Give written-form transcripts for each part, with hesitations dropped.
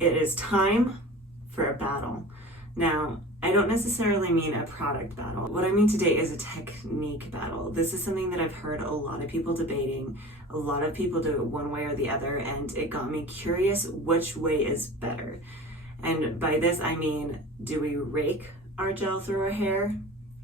It is time for a battle. Now, I don't necessarily mean a product battle. What I mean today is a technique battle. This is something that I've heard a lot of people debating. A lot of people do it one way or the other, and it got me curious which way is better. And by this, I mean, do we rake our gel through our hair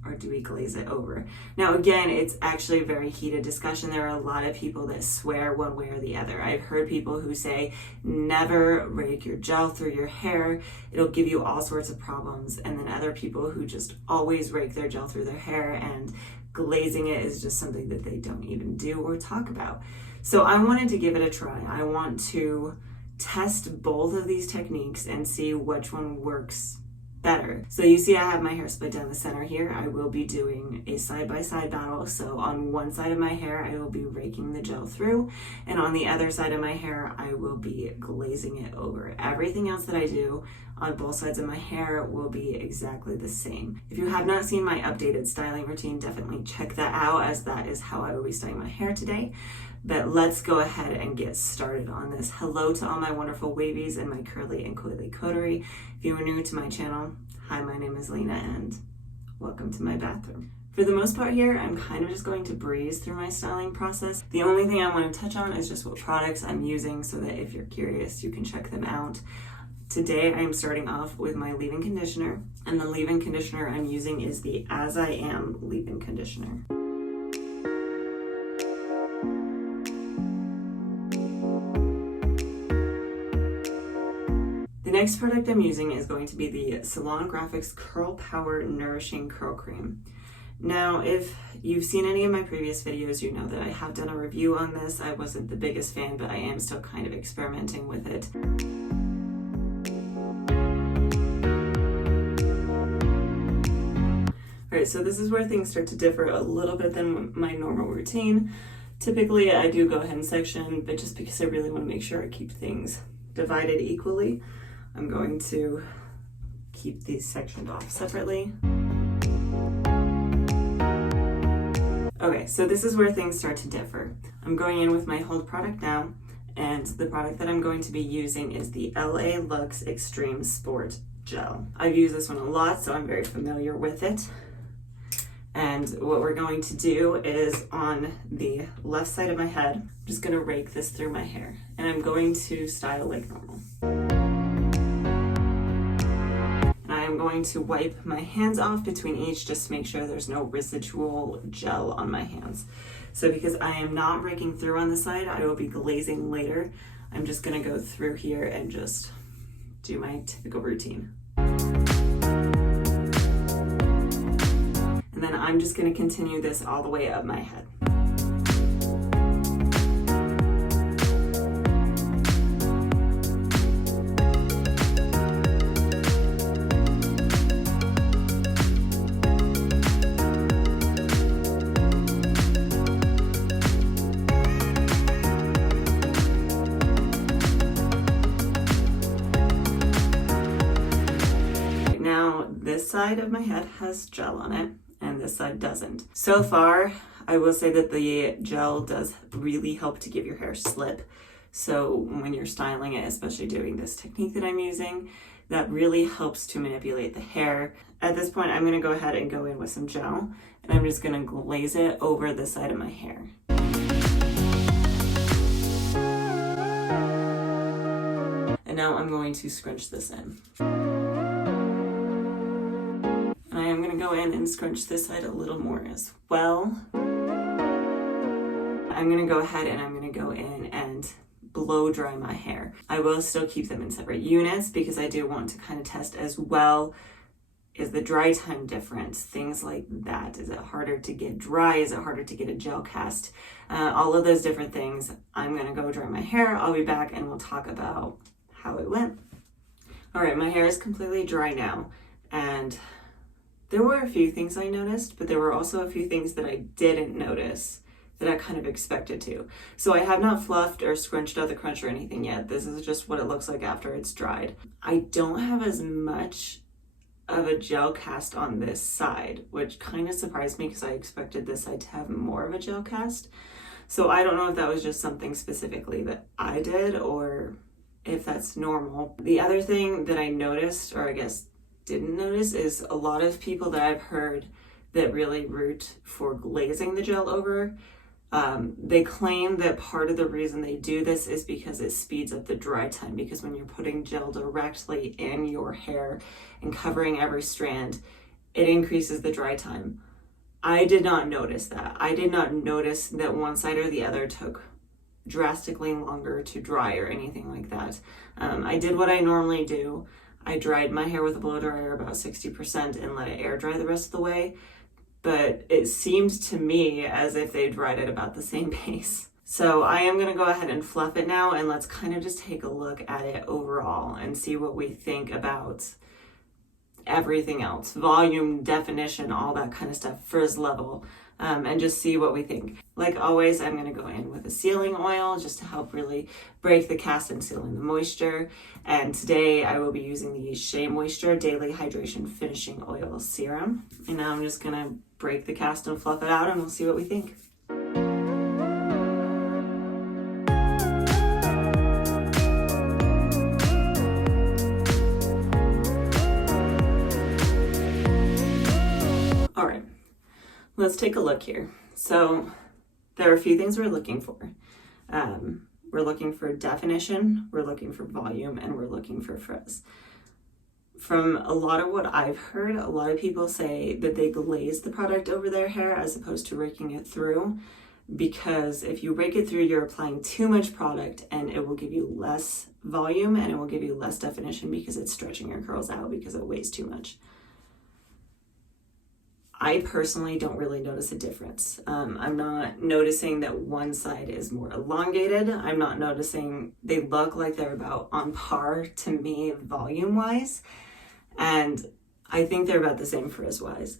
or do we glaze it over? Now, again, it's actually a very heated discussion. There are a lot of people that swear one way or the other. I've heard people who say, never rake your gel through your hair. It'll give you all sorts of problems. And then other people who just always rake their gel through their hair, and glazing it is just something that they don't even do or talk about. So I wanted to give it a try. I want to test both of these techniques and see which one works better. So you see I have my hair split down the center here. I will be doing a side-by-side battle. So on one side of my hair, I will be raking the gel through, and on the other side of my hair, I will be glazing it over. Everything else that I do on both sides of my hair will be exactly the same. If you have not seen my updated styling routine, definitely check that out, as that is how I will be styling my hair today. But let's go ahead and get started on this. Hello to all my wonderful wavies and my curly and coily coterie. If you are new to my channel, hi, my name is Lena and welcome to my bathroom. For the most part here, I'm kind of just going to breeze through my styling process. The only thing I want to touch on is just what products I'm using, so that if you're curious, you can check them out. Today, I'm starting off with my leave-in conditioner, and the leave-in conditioner I'm using is the As I Am leave-in conditioner. The next product I'm using is going to be the Salon Graphics Curl Power Nourishing Curl Cream. Now, if you've seen any of my previous videos, you know that I have done a review on this. I wasn't the biggest fan, but I am still kind of experimenting with it. Alright, so this is where things start to differ a little bit than my normal routine. Typically, I do go ahead and section, but just because I really want to make sure I keep things divided equally, I'm going to keep these sectioned off separately. Okay, so this is where things start to differ. I'm going in with my hold product now, and the product that I'm going to be using is the LA Lux Extreme Sport Gel. I've used this one a lot, so I'm very familiar with it. And what we're going to do is, on the left side of my head, I'm just going to rake this through my hair, and I'm going to style like normal. I'm going to wipe my hands off between each just to make sure there's no residual gel on my hands. So because I am not raking through on the side, I will be glazing later. I'm just going to go through here and just do my typical routine. And then I'm just going to continue this all the way up my head. This side of my head has gel on it, and this side doesn't. So far, I will say that the gel does really help to give your hair slip. So when you're styling it, especially doing this technique that I'm using, that really helps to manipulate the hair. At this point, I'm going to go ahead and go in with some gel, and I'm just going to glaze it over the side of my hair. And now I'm going to scrunch this in. I'm going to go in and scrunch this side a little more as well. I'm going to go ahead and I'm going to go in and blow dry my hair. I will still keep them in separate units because I do want to kind of test as well. Is the dry time different? Things like that. Is it harder to get dry? Is it harder to get a gel cast? All of those different things. I'm going to go dry my hair. I'll be back and we'll talk about how it went. All right, my hair is completely dry now, and there were a few things I noticed, but there were also a few things that I didn't notice that I kind of expected to. So I have not fluffed or scrunched out the crunch or anything yet. This is just what it looks like after it's dried. I don't have as much of a gel cast on this side, which kind of surprised me because I expected this side to have more of a gel cast. So I don't know if that was just something specifically that I did, or if that's normal. The other thing that I noticed, or I guess didn't notice, is a lot of people that I've heard that really root for glazing the gel over, they claim that part of the reason they do this is because it speeds up the dry time, because when you're putting gel directly in your hair and covering every strand, it increases the dry time. I did not notice that. I did not notice that one side or the other took drastically longer to dry or anything like that. I did what I normally do. I dried my hair with a blow dryer about 60% and let it air dry the rest of the way. But it seemed to me as if they dried it about the same pace. So I am gonna go ahead and fluff it now, and let's kind of just take a look at it overall and see what we think about everything else. Volume, definition, all that kind of stuff, frizz level, and just see what we think. Like always, I'm gonna go in with a sealing oil just to help really break the cast and seal in the moisture. And today I will be using the Shea Moisture Daily Hydration Finishing Oil Serum. And now I'm just gonna break the cast and fluff it out, and we'll see what we think. All right, let's take a look here. So there are a few things we're looking for. We're looking for definition, we're looking for volume, and we're looking for frizz. From a lot of what I've heard, a lot of people say that they glaze the product over their hair as opposed to raking it through, because if you rake it through, you're applying too much product and it will give you less volume and it will give you less definition because it's stretching your curls out because it weighs too much. I personally don't really notice a difference. I'm not noticing that one side is more elongated. I'm not noticing, they look like they're about on par to me volume-wise. And I think they're about the same frizz-wise.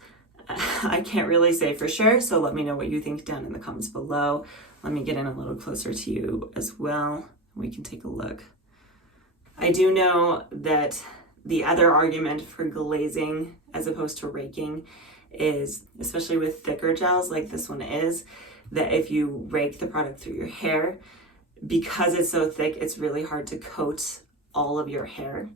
I can't really say for sure, so let me know what you think down in the comments below. Let me get in a little closer to you as well. We can take a look. I do know that the other argument for glazing as opposed to raking is, especially with thicker gels like this one is, that if you rake the product through your hair, because it's so thick, it's really hard to coat all of your hair.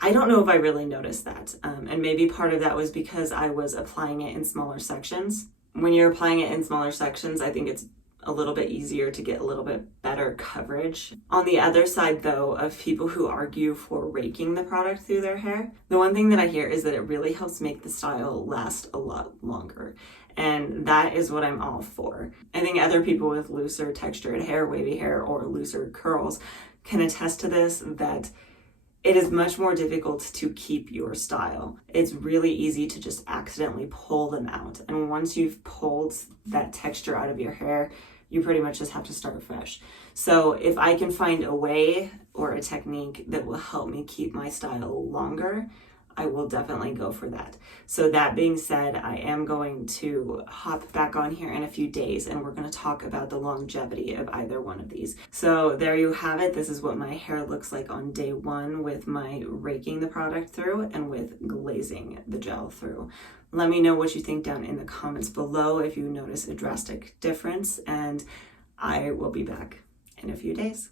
I don't know if I really noticed that. And maybe part of that was because I was applying it in smaller sections. When you're applying it in smaller sections, I think it's a little bit easier to get a little bit better coverage. On the other side though, of people who argue for raking the product through their hair, the one thing that I hear is that it really helps make the style last a lot longer. And that is what I'm all for. I think other people with looser textured hair, wavy hair, or looser curls can attest to this, that it is much more difficult to keep your style. It's really easy to just accidentally pull them out. And once you've pulled that texture out of your hair, you pretty much just have to start fresh. So if I can find a way or a technique that will help me keep my style longer, I will definitely go for that. So that being said, I am going to hop back on here in a few days and we're going to talk about the longevity of either one of these. So there you have it. This is what my hair looks like on day one with my raking the product through and with glazing the gel through. Let me know what you think down in the comments below if you notice a drastic difference, and I will be back in a few days.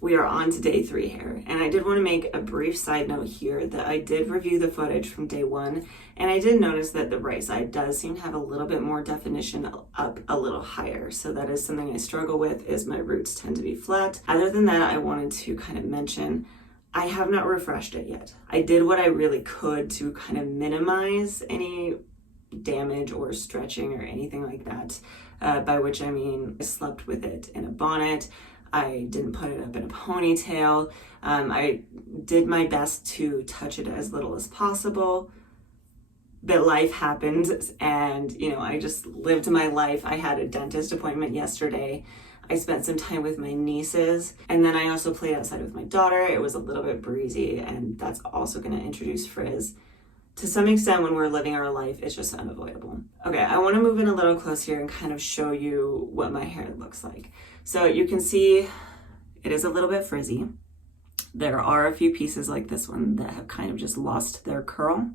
We are on to day 3 here, and I did want to make a brief side note here that I did review the footage from day 1, and I did notice that the right side does seem to have a little bit more definition up a little higher. So that is something I struggle with, is my roots tend to be flat. Other than that, I wanted to kind of mention I have not refreshed it yet. I did what I really could to kind of minimize any damage or stretching or anything like that, by which I mean I slept with it in a bonnet. I didn't put it up in a ponytail. I did my best to touch it as little as possible, but life happened and, you know, I just lived my life. I had a dentist appointment yesterday. I spent some time with my nieces, and then I also played outside with my daughter. It was a little bit breezy, and that's also going to introduce frizz. To some extent, when we're living our life, it's just unavoidable. Okay, I want to move in a little close here and kind of show you what my hair looks like. So you can see it is a little bit frizzy. There are a few pieces like this one that have kind of just lost their curl.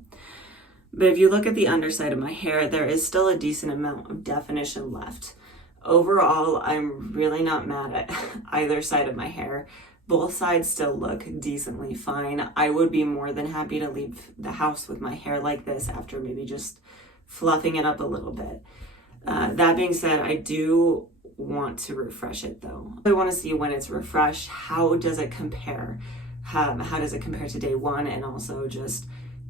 But if you look at the underside of my hair, there is still a decent amount of definition left. Overall, I'm really not mad at either side of my hair. Both sides still look decently fine. I would be more than happy to leave the house with my hair like this after maybe just fluffing it up a little bit. That being said, I do want to refresh it though. I want to see when it's refreshed, how does it compare? How does it compare to day one? And also just,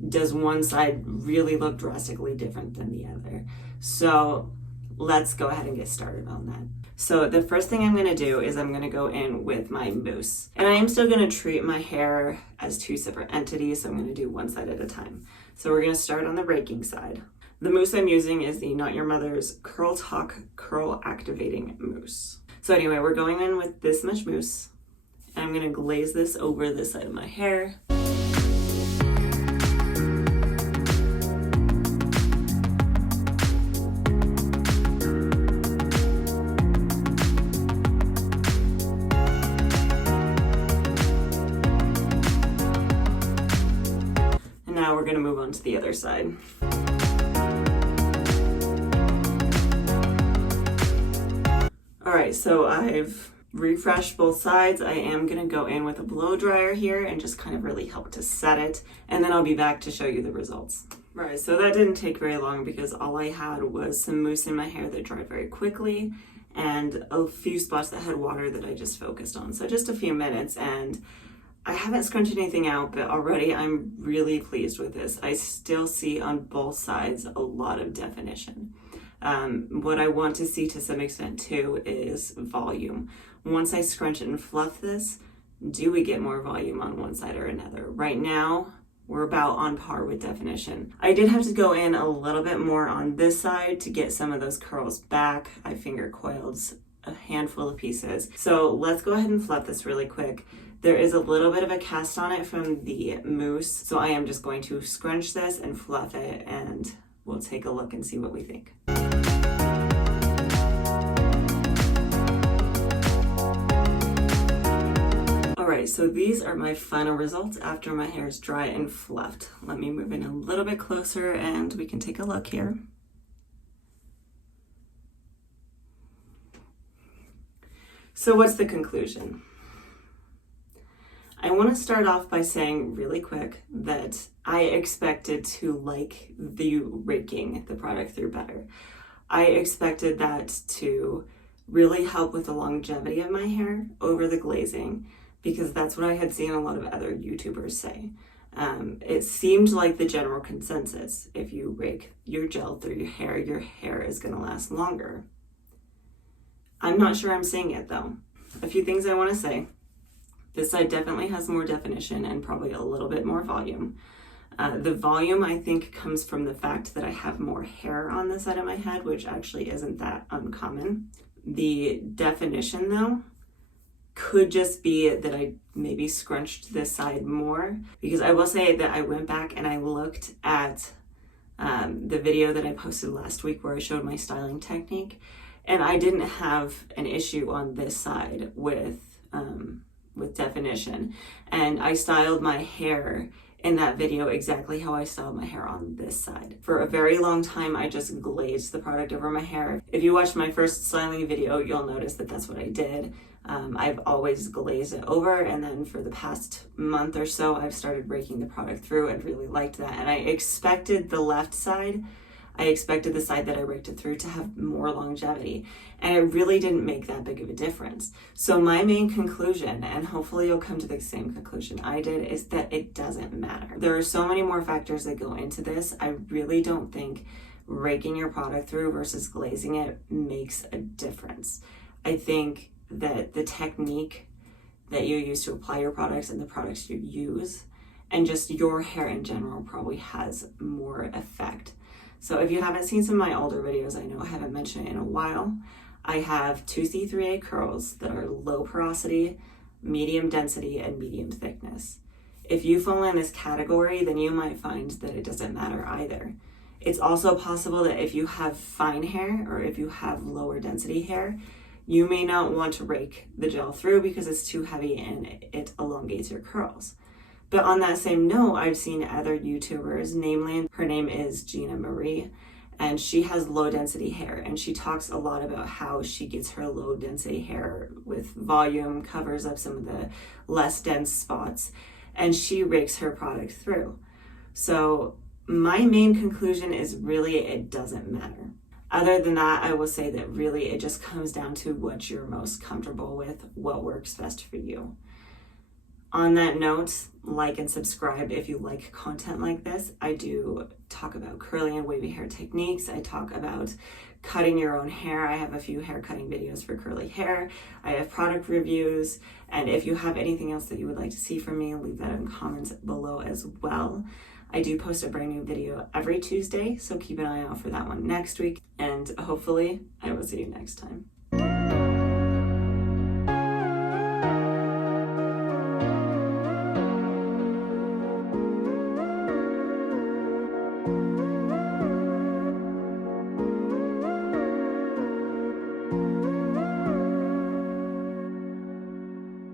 does one side really look drastically different than the other? So let's go ahead and get started on that. So the first thing I'm going to do is I'm going to go in with my mousse. And I am still going to treat my hair as two separate entities, so I'm going to do one side at a time. So we're going to start on the raking side. The mousse I'm using is the Not Your Mother's Curl Talk Curl Activating Mousse. So anyway, we're going in with this much mousse. And I'm going to glaze this over this side of my hair. Now we're going to move on to the other side. Alright, so I've refreshed both sides. I am going to go in with a blow dryer here and just kind of really help to set it, and then I'll be back to show you the results. Right, so that didn't take very long because all I had was some mousse in my hair that dried very quickly and a few spots that had water that I just focused on. So just a few minutes, and I haven't scrunched anything out, but already I'm really pleased with this. I still see on both sides a lot of definition. What I want to see to some extent too is volume. Once I scrunch it and fluff this, do we get more volume on one side or another? Right now, we're about on par with definition. I did have to go in a little bit more on this side to get some of those curls back. I finger coiled a handful of pieces. So let's go ahead and fluff this really quick. There is a little bit of a cast on it from the mousse, so I am just going to scrunch this and fluff it, and we'll take a look and see what we think. Alright, so these are my final results after my hair is dry and fluffed. Let me move in a little bit closer and we can take a look here. So what's the conclusion? I want to start off by saying really quick that I expected to like the raking the product through better. I expected that to really help with the longevity of my hair over the glazing, because that's what I had seen a lot of other YouTubers say. It seemed like the general consensus. If you rake your gel through your hair is going to last longer. I'm not sure I'm seeing it though. A few things I want to say. This side definitely has more definition and probably a little bit more volume. The volume, I think, comes from the fact that I have more hair on the side of my head, which actually isn't that uncommon. The definition, though, could just be that I maybe scrunched this side more, because I will say that I went back and I looked at the video that I posted last week where I showed my styling technique, and I didn't have an issue on this side with definition, and I styled my hair in that video exactly how I styled my hair on this side. For a very long time, I just glazed the product over my hair. If you watched my first styling video, you'll notice that that's what I did. I've always glazed it over, and then for the past month or so, I've started raking the product through and really liked that. And I expected the left side, I expected the side that I raked it through to have more longevity, and it really didn't make that big of a difference. So my main conclusion, and hopefully you'll come to the same conclusion I did, is that it doesn't matter. There are so many more factors that go into this. I really don't think raking your product through versus glazing it makes a difference. I think that the technique that you use to apply your products and the products you use, and just your hair in general, probably has more effect. So if you haven't seen some of my older videos, I know I haven't mentioned it in a while, I have two C3A curls that are low porosity, medium density, and medium thickness. If you fall in this category, then you might find that it doesn't matter either. It's also possible that if you have fine hair or if you have lower density hair, you may not want to rake the gel through because it's too heavy and it elongates your curls. But on that same note, I've seen other YouTubers, namely, her name is Gina Marie, and she has low density hair, and she talks a lot about how she gets her low density hair with volume, covers up some of the less dense spots, and she rakes her product through. So my main conclusion is really it doesn't matter. Other than that, I will say that really it just comes down to what you're most comfortable with, what works best for you. On that note, like and subscribe if you like content like this. I do talk about curly and wavy hair techniques. I talk about cutting your own hair. I have a few hair cutting videos for curly hair. I have product reviews. And if you have anything else that you would like to see from me, leave that in comments below as well. I do post a brand new video every Tuesday, so keep an eye out for that one next week. And hopefully I will see you next time.